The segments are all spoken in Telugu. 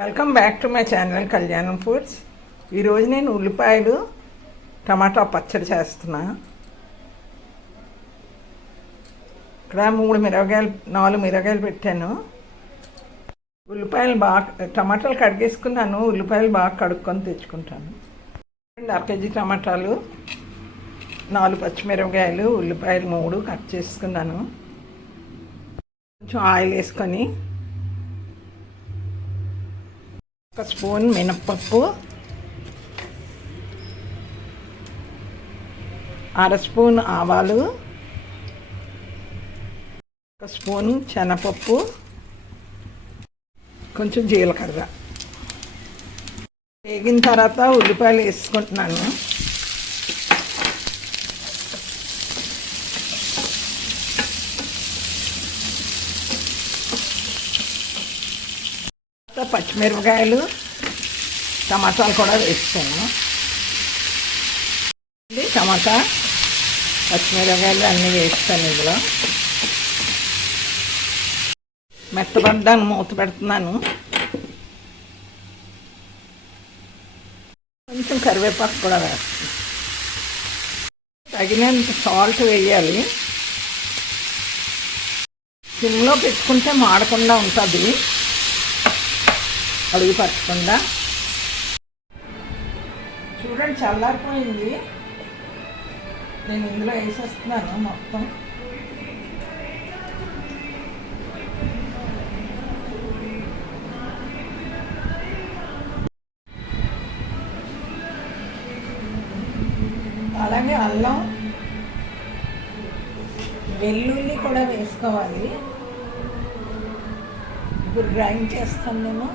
Welcome back to my channel కళ్యాణం ఫుడ్స్. ఈరోజు నేను ఉల్లిపాయలు టమాటా పచ్చడి చేస్తున్నా. ఇక్కడ 4 మిరపకాయలు పెట్టాను. ఉల్లిపాయలు బాగా టమాటాలు కడిగేసుకున్నాను. ఉల్లిపాయలు బాగా కడుక్కొని తెచ్చుకుంటాను. 1/2 కేజీ టమాటాలు, 4 పచ్చిమిరపకాయలు, ఉల్లిపాయలు 3 కట్ చేసుకున్నాను. కొంచెం ఆయిల్ వేసుకొని 1 స్పూన్ మినప్పప్పు, 1/2 స్పూన్ ఆవాలు, 1 స్పూన్ శనగపప్పు, కొంచెం జీలకర్ర వేగిన తర్వాత ఉల్లిపాయలు వేసుకుంటున్నాను. పచ్చిమిరపకాయలు, టమాటాలు కూడా వేస్తాను. టమాటా, పచ్చిమిరపకాయలు అన్నీ వేస్తాను. ఇందులో మెత్తబడ్డాను, మూత పెడుతున్నాను. కొంచెం కరివేపాకు కూడా వేస్తాను. తగినంత సాల్ట్ వేయాలి. సిమ్లో పెట్టుకుంటే మాడకుండా ఉంటుంది, అడుగు పట్టకుండా. చూడండి, చల్లారిపోయింది. నేను ఇందులో వేసేస్తున్నాను మొత్తం. అలాగే అల్లం, వెల్లుల్లి కూడా వేసుకోవాలి. ఇప్పుడు గ్రైండ్ చేస్తాను నేను.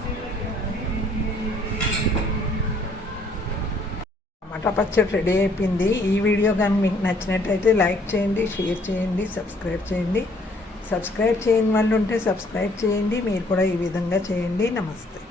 టమాటా పచ్చడి రెడీ అయిపోయింది. ఈ వీడియో కానీ మీకు నచ్చినట్లయితే లైక్ చేయండి, షేర్ చేయండి, సబ్స్క్రైబ్ చేయండి. సబ్స్క్రైబ్ చేయని వాళ్ళు ఉంటే సబ్స్క్రైబ్ చేయండి. మీరు కూడా ఈ విధంగా చేయండి. నమస్తే.